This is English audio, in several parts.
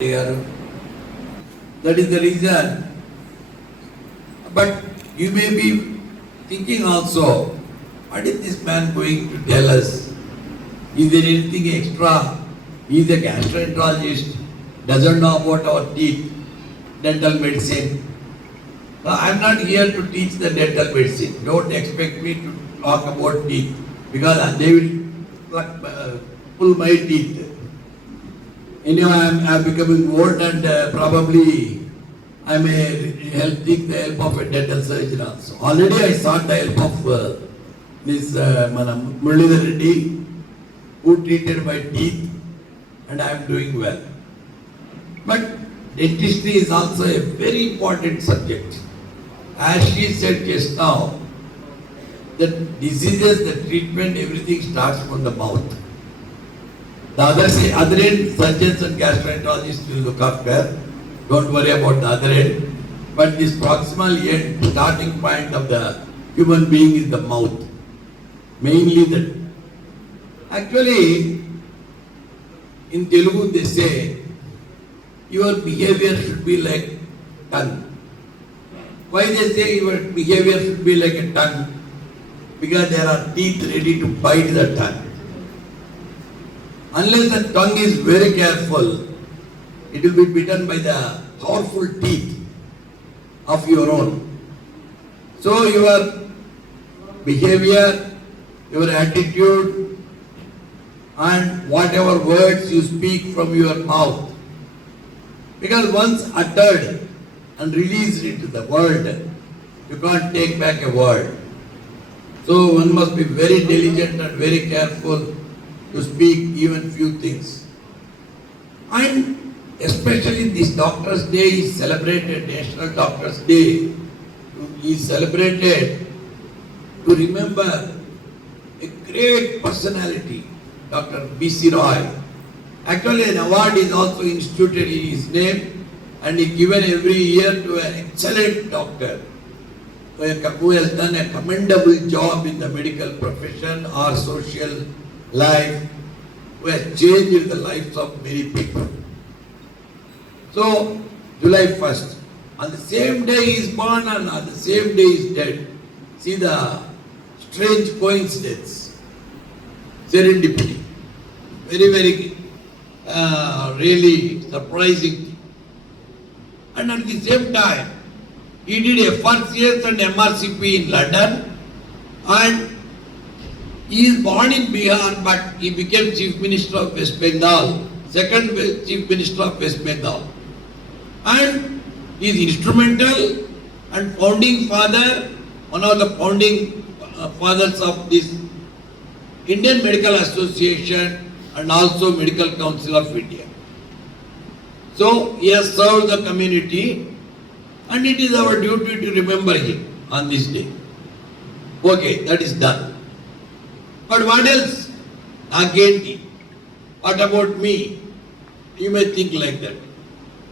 That is the reason. But you may be thinking also, what is this man going to tell us? Is there anything extra? He is a gastroenterologist, doesn't know about our teeth, dental medicine. No, I am not here to teach the dental medicine. Don't expect me to talk about teeth because they will pull my teeth. Anyhow, I am becoming old and probably I may take the help of a dental surgeon also. Already I sought the help of this Muralidhar Reddy, who treated my teeth, and I am doing well. But dentistry is also a very important subject. As she said just now, the diseases, the treatment, everything starts from the mouth. The other end, surgeons and gastroenterologists will look after. Don't worry about the other end. But this proximal end, starting point of the human being is the mouth. Mainly the. Actually, in Telugu they say, your behavior should be like tongue. Why they say your behavior should be like a tongue? Because there are teeth ready to bite the tongue. Unless the tongue is very careful, it will be bitten by the powerful teeth of your own. So your behavior, your attitude, and whatever words you speak from your mouth, because once uttered and released into the world, you can't take back a word. So one must be very diligent and very careful to speak even few things. And especially this Doctor's Day is celebrated, National Doctor's Day is celebrated to remember a great personality, Dr. B.C. Roy. Actually an award is also instituted in his name and is given every year to an excellent doctor who has done a commendable job in the medical profession or social life, who has changed the lives of many people. So, July 1st, on the same day he is born and on the same day he is dead. See the strange coincidence, serendipity, very really surprising. And at the same time, he did FRCS and MRCP in London, and he is born in Bihar, but he became Chief Minister of West Bengal, second Chief Minister of West Bengal. And he is instrumental and founding father, one of the founding fathers of this Indian Medical Association and also Medical Council of India. So he has served the community and it is our duty to remember him on this day. Okay, that is done. But what else? Again, what about me? You may think like that.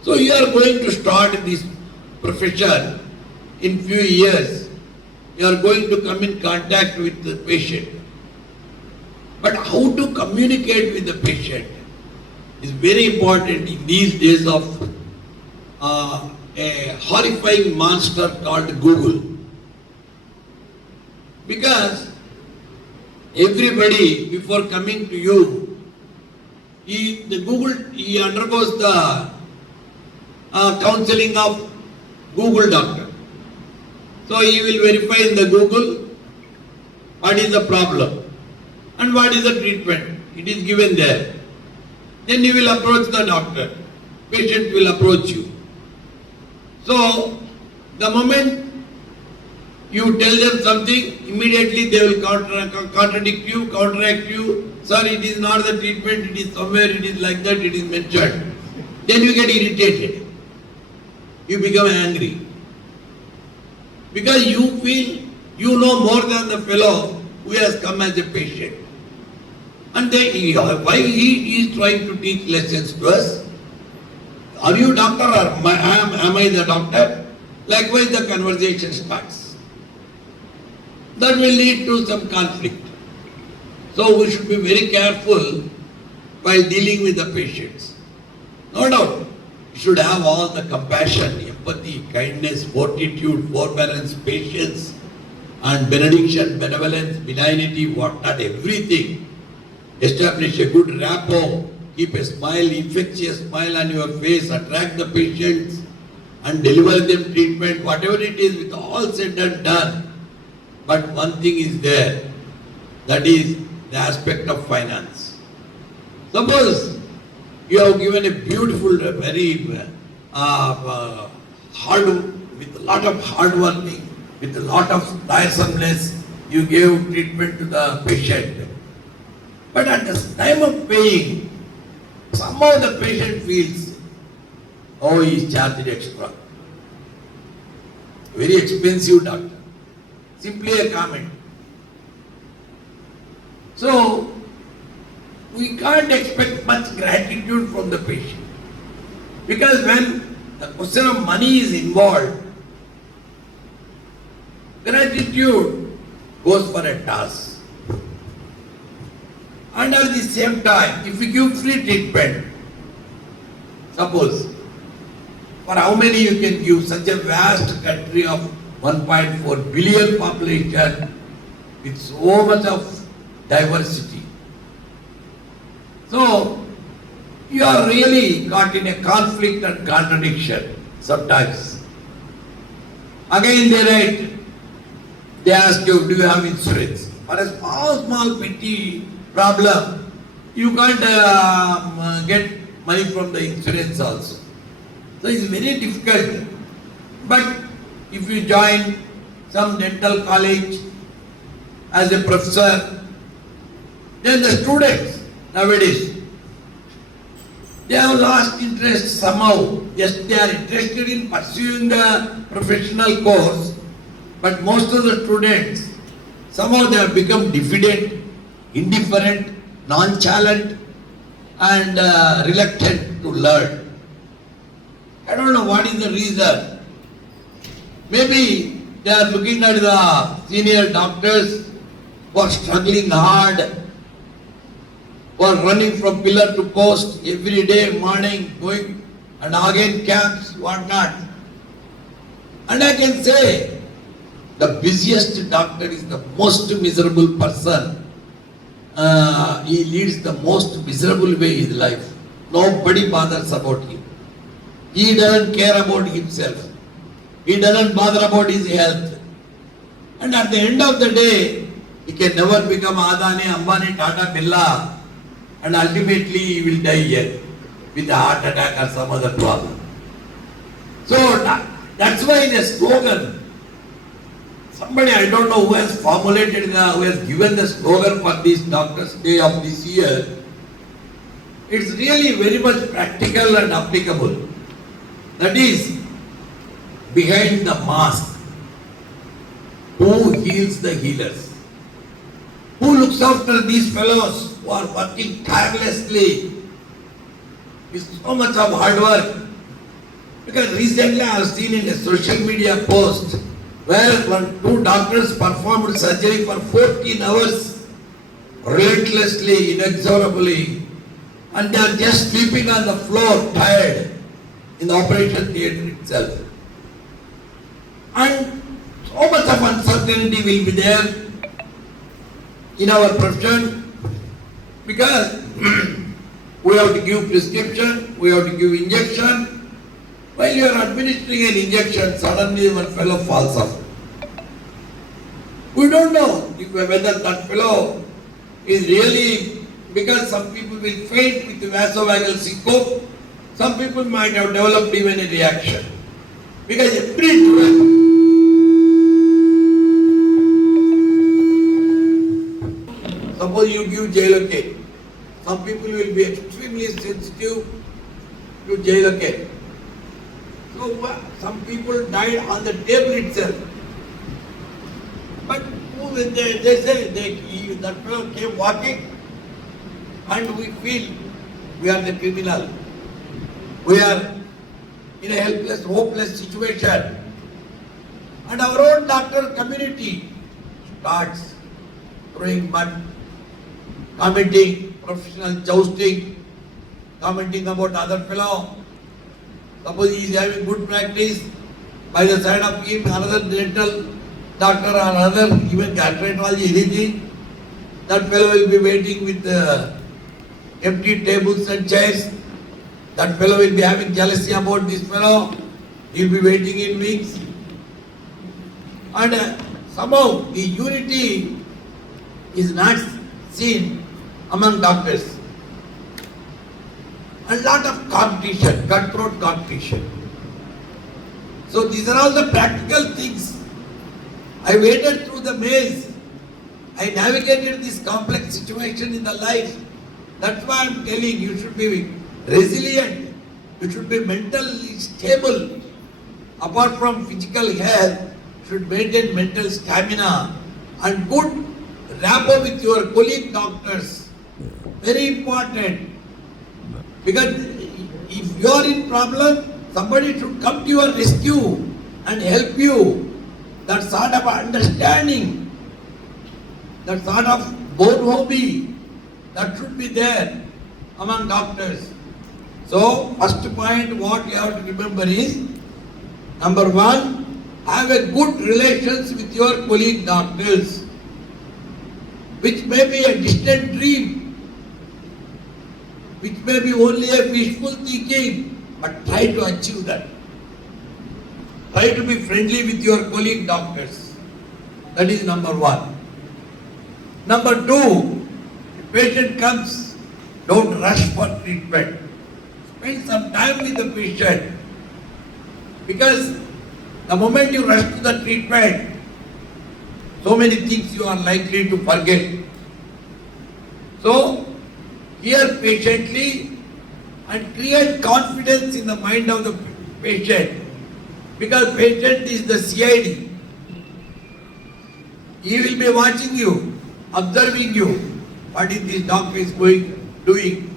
So you are going to start this profession in few years. You are going to come in contact with the patient. But how to communicate with the patient is very important in these days of a horrifying monster called Google. Because everybody, before coming to you, he undergoes the counseling of Google doctor. So he will verify in the Google what is the problem and what is the treatment. It is given there. Then you will approach the doctor. Patient will approach you. So the moment you tell them something, immediately they will contradict you, counteract you. Sir, it is not the treatment, it is somewhere, it is like that, it is mentioned. Then you get irritated. You become angry. Because you feel you know more than the fellow who has come as a patient. And why he is trying to teach lessons to us? Are you doctor or am I the doctor? Likewise the conversation starts. That will lead to some conflict. So we should be very careful while dealing with the patients. No doubt, You should have all the compassion, empathy, kindness, fortitude, forbearance, patience, and benediction, benevolence, benignity, whatnot, everything. Establish a good rapport, keep a smile, infectious smile on your face, attract the patients, and deliver them treatment, whatever it is, with all said and done. But one thing is there, that is the aspect of finance. Suppose you have given a beautiful, very hard, with a lot of hard working, with a lot of tiresomeness, you gave treatment to the patient. But at the time of paying, somehow the patient feels, oh, he is charged extra. Very expensive doctor. Simply a comment. So, we can't expect much gratitude from the patient. Because when the question of money is involved, gratitude goes for a toss. And at the same time, if we give free treatment, suppose, for how many you can give such a vast country of 1.4 billion population with so much of diversity. So, you are really caught in a conflict and contradiction sometimes. Again they write, they ask you, do you have insurance? For a small petty problem, you can't get money from the insurance also. So it's very difficult. But if you join some dental college as a professor, then the students nowadays, they have lost interest somehow. Yes, they are interested in pursuing the professional course, but most of the students, somehow they have become diffident, indifferent, nonchalant, and reluctant to learn. I don't know what is the reason. Maybe they are looking at the senior doctors who are struggling hard, who are running from pillar to post every day, morning, going and again camps, whatnot. And I can say, the busiest doctor is the most miserable person. He leads the most miserable way in life. Nobody bothers about him. He doesn't care about himself. He doesn't bother about his health. And at the end of the day, he can never become Adani, Ambani, Tata, Birla, and ultimately he will die here with a heart attack or some other problem. So that's why in a slogan, somebody, I don't know who has formulated, who has given the slogan for this Doctor's Day of this year, it's really very much practical and applicable. That is, behind the mask, who heals the healers? Who looks after these fellows who are working tirelessly with so much of hard work? Because recently I have seen in a social media post where two doctors performed surgery for 14 hours relentlessly, inexorably, and they are just sleeping on the floor, tired, in the operation theatre itself. And so much of uncertainty will be there in our profession because we have to give prescription, we have to give injection. While you are administering an injection, suddenly one fellow falls off. We don't know whether that fellow is really, because some people will faint with vasovagal syncope, some people might have developed even a reaction. Because every drug, suppose you give Jailocate, some people will be extremely sensitive to Jailocate. So some people died on the table itself. But when they say that fellow came walking, and we feel we are the criminal. We are in a helpless, hopeless situation. And our own doctor community starts throwing mud, commenting, professional jousting, commenting about other fellow. Suppose he is having good practice, by the side of him another dental doctor or another even gastroenterology, anything, that fellow will be waiting with empty tables and chairs. That fellow will be having jealousy about this fellow. He will be waiting in wings. And somehow the unity is not seen among doctors. A lot of competition, cutthroat competition. So these are all the practical things. I waded through the maze. I navigated this complex situation in the life. That's why I'm telling you should be resilient. You should be mentally stable. Apart from physical health, should maintain mental stamina and good rapport with your colleague doctors. Very important. Because if you are in problem, somebody should come to your rescue and help you. That sort of understanding, that sort of bonhomie, that should be there among doctors. So, first point what you have to remember is, number one, have a good relations with your colleague doctors, which may be a distant dream, which may be only a wishful thinking, but try to achieve that. Try to be friendly with your colleague doctors. That is number one. Number two, if patient comes, don't rush for treatment. Spend some time with the patient. Because the moment you rush to the treatment, so many things you are likely to forget. So, hear patiently and create confidence in the mind of the patient. Because patient is the CID. He will be watching you, observing you, what is this doctor is doing.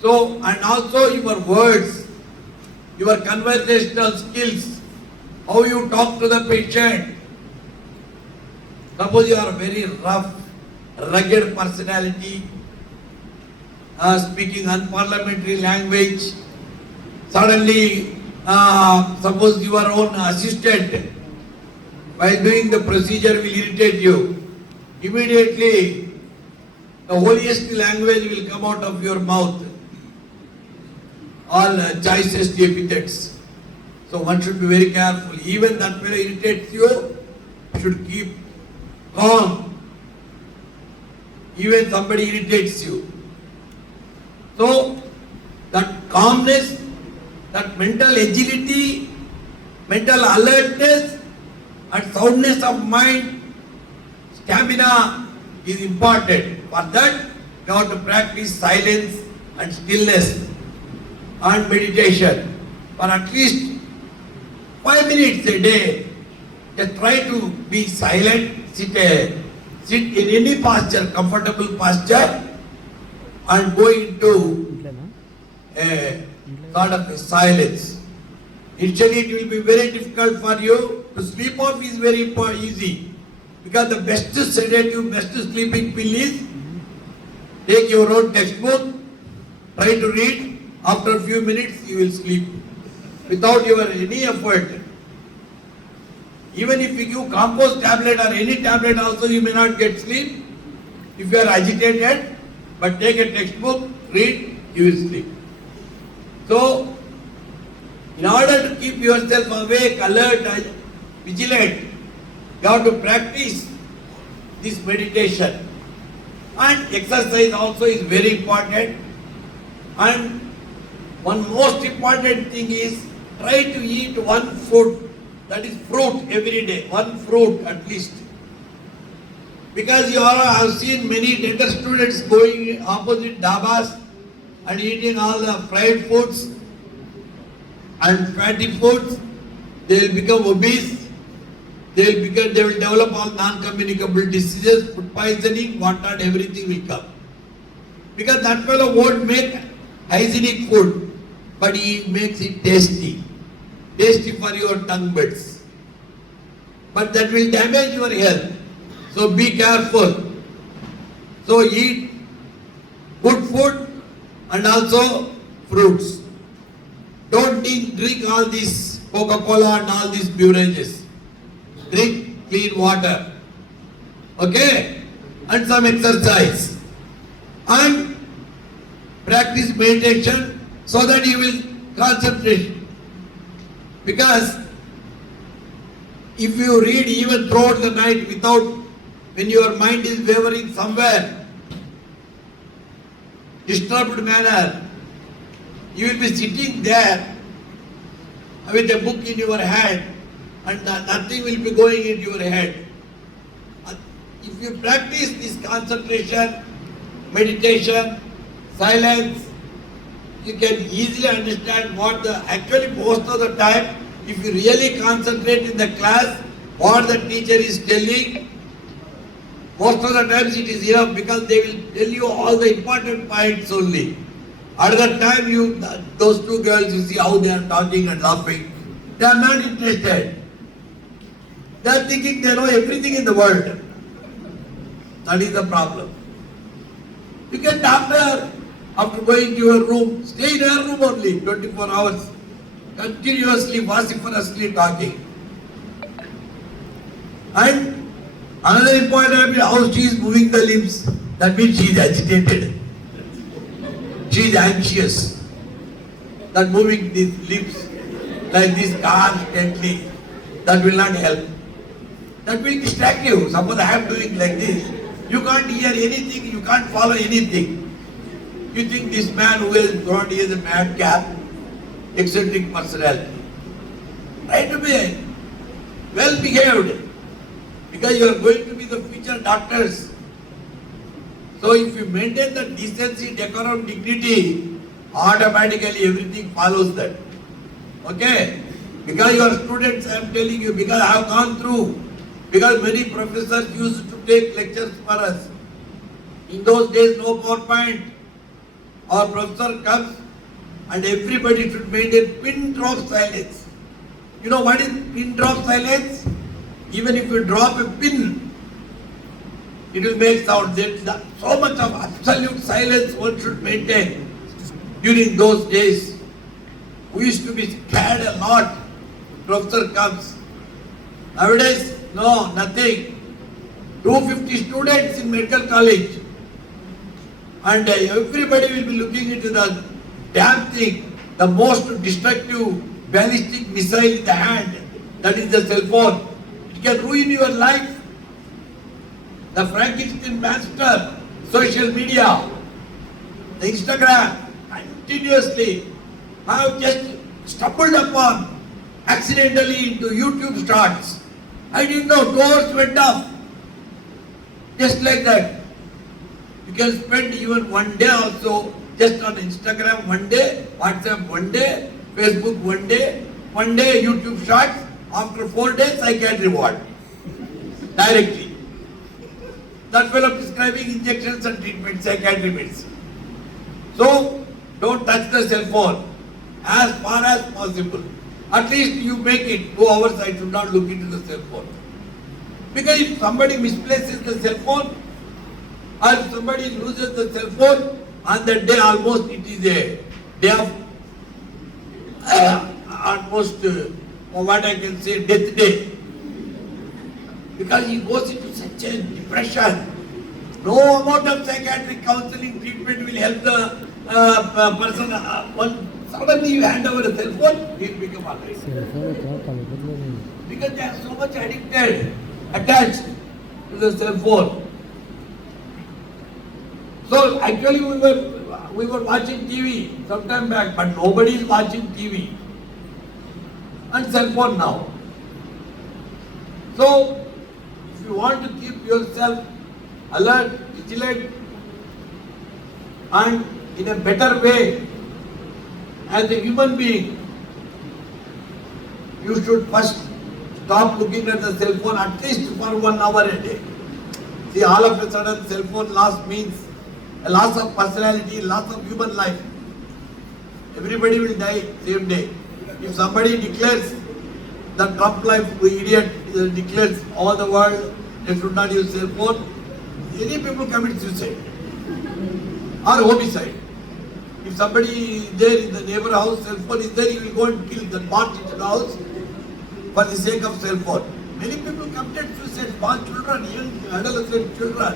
So, and also your words, your conversational skills, how you talk to the patient. Suppose you are a very rough, rugged personality, speaking unparliamentary language, suddenly suppose your own assistant while doing the procedure will irritate you. Immediately the holiest language will come out of your mouth. All choicest epithets. So one should be very careful. Even that fellow irritates you, should keep calm. Even somebody irritates you. So that calmness, that mental agility, mental alertness and soundness of mind, stamina is important. For that, you have to practice silence and stillness and meditation for at least 5 minutes a day. Just try to be silent, sit in any posture, comfortable posture, and go into a sort of a silence. Initially it will be very difficult for you. To sleep off is very easy. Because the best sedative, best sleeping pill is, take your own textbook, try to read, after a few minutes you will sleep. Without your any effort. Even if you give compost tablet or any tablet also you may not get sleep. If you are agitated, but take a textbook, read, you will sleep. So, in order to keep yourself awake, alert, vigilant, you have to practice this meditation. And exercise also is very important. And one most important thing is try to eat one food, that is fruit every day, one fruit at least. Because I have seen many dental students going opposite dabas and eating all the fried foods and fatty foods. They will become obese. They will develop all non-communicable diseases, food poisoning, whatnot, everything will come. Because that fellow won't make hygienic food, but he makes it tasty. Tasty for your tongue buds. But that will damage your health. So be careful. So eat good food and also fruits. Don't drink all this Coca-Cola and all these beverages. Drink clean water. Okay? And some exercise. And practice meditation so that you will concentrate. Because if you read even throughout the night without, when your mind is wavering somewhere, disturbed manner, you will be sitting there with a book in your hand and nothing will be going in your head. If you practice this concentration, meditation, silence, you can easily understand what actually most of the time, if you really concentrate in the class, what the teacher is telling, most of the times it is enough because they will tell you all the important points only. At that time, those two girls, you see how they are talking and laughing. They are not interested. They are thinking they know everything in the world. That is the problem. You can doctor, after going to your room, stay in your room only 24 hours, continuously, vociferously talking. And another important how she is moving the limbs. That means she is agitated. She is anxious. That moving these limbs like this constantly, that will not help. That will distract you. Suppose I am doing like this. You can't hear anything, you can't follow anything. You think this man who has grown, he is a madcap, eccentric personality. Try to be well behaved, because you are going to be the future doctors. So if you maintain the decency, decorum, dignity, automatically everything follows that. Okay? Because your students, I am telling you, because I have gone through, because many professors used to take lectures for us. In those days, no PowerPoint. Our professor comes and everybody should maintain pin drop silence. You know what is pin drop silence? Even if you drop a pin, it will make sound. There is so much of absolute silence one should maintain. During those days, we used to be scared a lot. Professor comes. Nowadays, no, nothing. 250 students in medical college. And everybody will be looking into the damn thing, the most destructive ballistic missile in the hand, that is the cell phone. It can ruin your life. The Frankenstein monster, social media, the Instagram, continuously. I have just stumbled upon accidentally into YouTube starts. I didn't know, doors went off. Just like that. You can spend even one day also just on Instagram one day, WhatsApp one day, Facebook one day YouTube shorts. After 4 days I get reward directly. That fellow prescribing injections and treatments, psychiatry meds. So don't touch the cell phone as far as possible. At least you make it 2 hours. I should not look into the cell phone. Because if somebody misplaces the cell phone, or if somebody loses the cell phone, on that day almost it is a day of almost what I can say, death day. Because he goes into such a depression. No amount of psychiatric counseling treatment will help the person. Suddenly you hand over a cell phone, he will become alright. Because they are so much addicted, attached to the cell phone. So actually we were watching TV some time back, but nobody is watching TV and cell phone now. So if you want to keep yourself alert, vigilant, and in a better way as a human being, you should first stop looking at the cell phone at least for 1 hour a day. See, all of a sudden cell phone loss means a loss of personality, loss of human life. Everybody will die same day. If somebody declares the Trump life idiot declares all the world they should not use cell phone, any people commit suicide or homicide. If somebody is there in the neighbor house, cell phone is there, he will go and kill the partition house for the sake of cell phone. Many people committed suicide, small children, young adolescent children,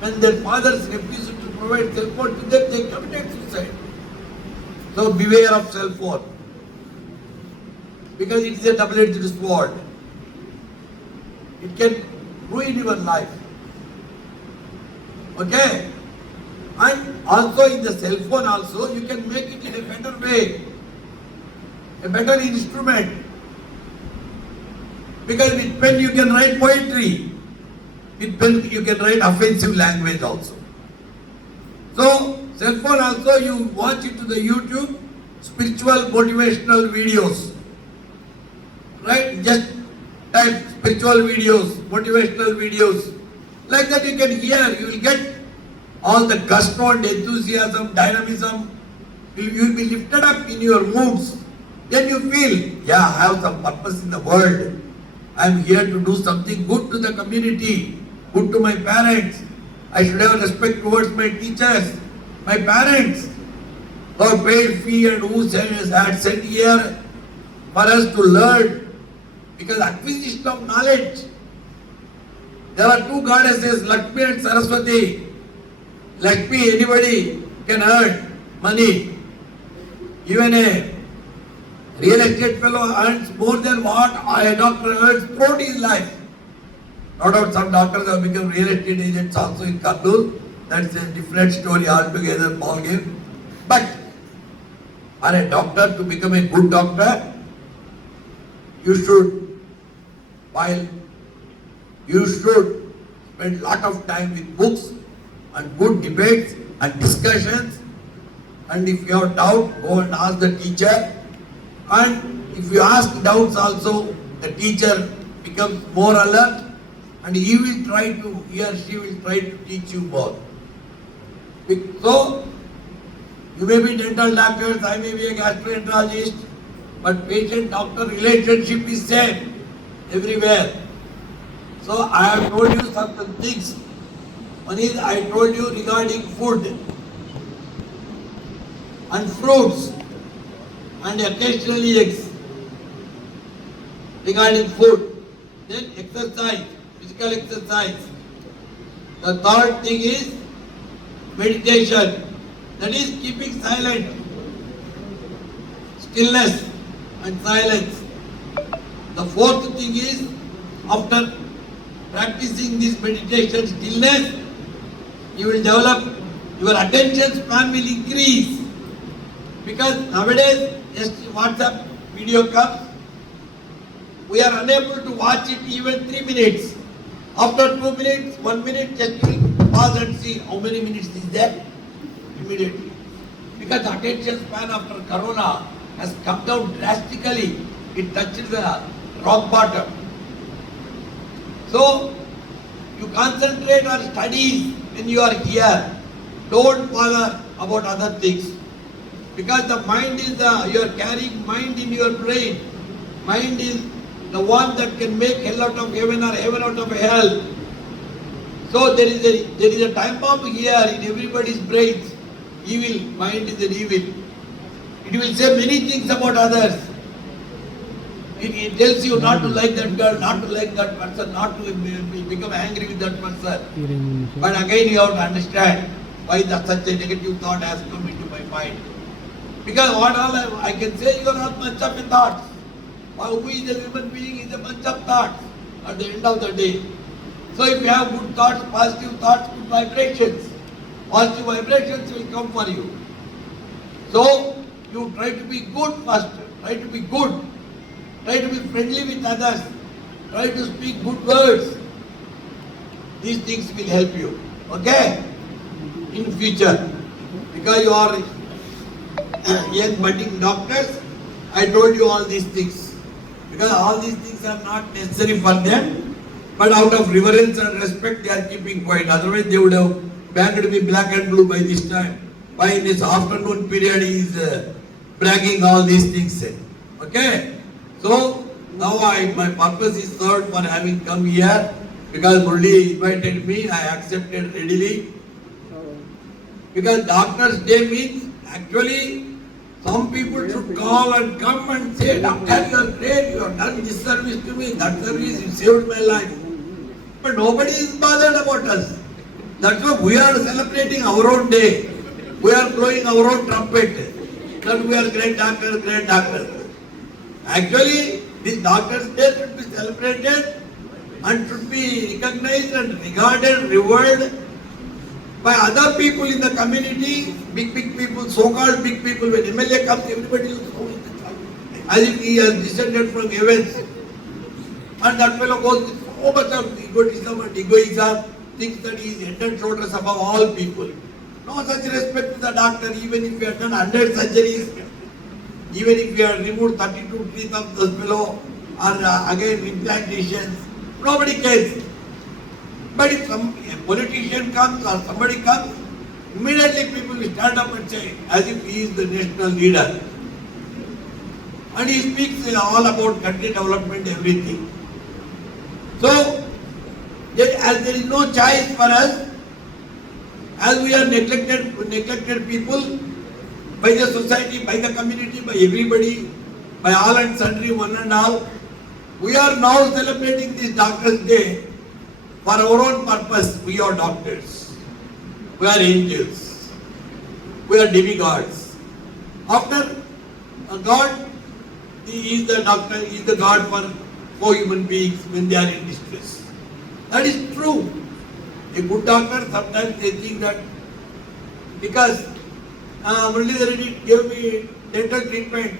when their fathers refused to provide cell phone to them, they committed suicide. So beware of cell phone, because it is a double-edged sword. It can ruin your life. Okay? And also in the cell phone also, you can make it in a better way, a better instrument. Because with pen you can write poetry, with pen you can write offensive language also. So, cell phone also you watch it to the YouTube, spiritual motivational videos. Right? Just type spiritual videos, motivational videos. Like that you can hear, you will get all the gusto and enthusiasm, dynamism. You will be lifted up in your moods. Then you feel, yeah, I have some purpose in the world. I am here to do something good to the community, good to my parents. I should have respect towards my teachers, my parents, who have paid fee and who had sent here for us to learn. Because acquisition of knowledge. There are two goddesses, Lakshmi and Saraswati. Lakshmi, anybody can earn money. Even a real estate fellow earns more than what a doctor earns throughout his life. No doubt some doctors have become real estate agents also in Kurnool. That's a different story altogether, ball game. But for a doctor to become a good doctor, you should spend lot of time with books and good debates and discussions. And if you have doubt, go and ask the teacher. And if you ask doubts also, the teacher becomes more alert and he or she will try to teach you more. So, you may be dental doctors, I may be a gastroenterologist, but patient-doctor relationship is same everywhere. So, I have told you certain things. One is I told you regarding food and fruits and occasionally eggs. Regarding food, then exercise, physical exercise. The third thing is meditation, that is keeping silent, stillness and silence. The fourth thing is, after practicing this meditation stillness, you will develop, your attention span will increase. Because nowadays, just WhatsApp video comes, we are unable to watch it even 3 minutes. After 2 minutes, 1 minute, just pause and see how many minutes is there immediately. Because the attention span after Corona has come down drastically. It touches the rock bottom. So, you concentrate on studies when you are here. Don't bother about other things. Because the mind is you are carrying mind in your brain. Mind is the one that can make hell out of heaven or heaven out of hell. So there is a time bomb here in everybody's brains. Evil, mind is an evil. It will say many things about others. It tells you not to like that girl, not to like that person, not to become angry with that person. But again you have to understand why such a negative thought has come into my mind. Because what all I can say, you are not much of a thoughts. Who is a human being is a bunch of thoughts at the end of the day. So if you have good thoughts, good vibrations will come for you. So you try to be good first, try to be good, try to be friendly with others, try to speak good words. These things will help you, okay, in future. Because you are young budding doctors, I told you all these things. Because all these things are not necessary for them, but out of reverence and respect they are keeping quiet. Otherwise they would have banned me black and blue by this time. Why in this afternoon period he is bragging all these things. Okay? So now my purpose is served for having come here. Because Murli invited me, I accepted readily. Because Doctor's Day means Actually, some people should call and come and say, Doctor, you are great, you have done this service to me, that service, you saved my life. But nobody is bothered about us. That's why we are celebrating our own day. We are blowing our own trumpet. That we are great doctors, great doctors. Actually, this Doctors' Day should be celebrated and should be recognized and regarded, revered by other people in the community, big people, so-called big people. When MLA comes, everybody will go with it, as if he has descended from heavens. And that fellow goes with so much of egotism and egoism, thinks that he is head and shoulders above all people. No such respect to the doctor, even if we have done 100 surgeries, even if we have removed 32 teeth of the fellow, or again implantations, nobody cares. But if a politician comes or somebody comes, immediately people will stand up and say, as if he is the national leader. And he speaks all about country development, everything. So, as there is no choice for us, as we are neglected people by the society, by the community, by everybody, by all and sundry, one and all, we are now celebrating this Doctors' Day for our own purpose. We are doctors. We are angels. We are demigods. After God, He is the doctor, He is the God for human beings when they are in distress. That is true. A good doctor, sometimes they think that because Muralidhar Reddy gave me dental treatment,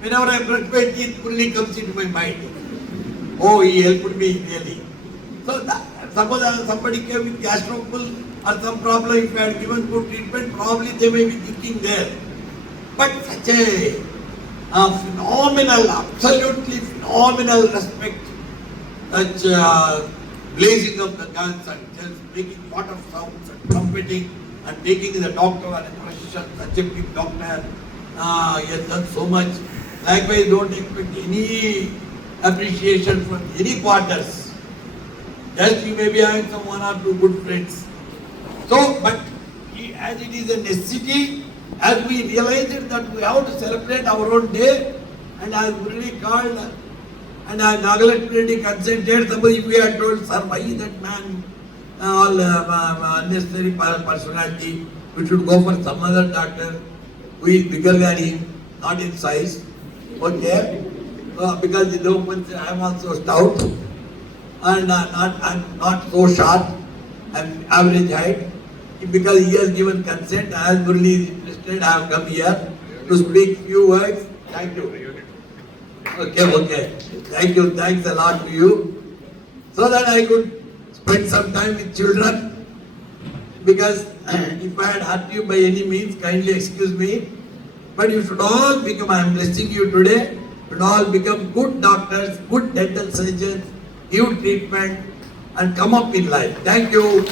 whenever I brush my teeth, Murali comes into my mind. Oh, he helped me really. So suppose somebody came with gastropul or some problem, if I had given good treatment, probably they may be thinking there. But such a phenomenal, absolutely phenomenal respect, such blazing of the guns and just making lot of sounds and trumpeting and taking the doctor and a precision, such a big doctor, he has done so much. Likewise, don't expect any appreciation from any quarters. Just you may be having some one or two good friends. So, but as it is a necessity, as we realized that we have to celebrate our own day, and as Murali called, and as Nagalakshmi Reddy consented, somebody if we had told, sir, why that man, all unnecessary personality, we should go for some other doctor who is bigger than him, not in size. Okay? Because the Lopans, I am also stout, and I'm not so short, I'm average height. Because he has given consent, as Murali is interested, I have come here to speak few words. Thank you. Okay. Thank you. Thanks a lot to you. So that I could spend some time with children. Because if I had hurt you by any means, kindly excuse me. But you should all become, I am blessing you today, should all become good doctors, good dental surgeons, give treatment, and come up in life. Thank you.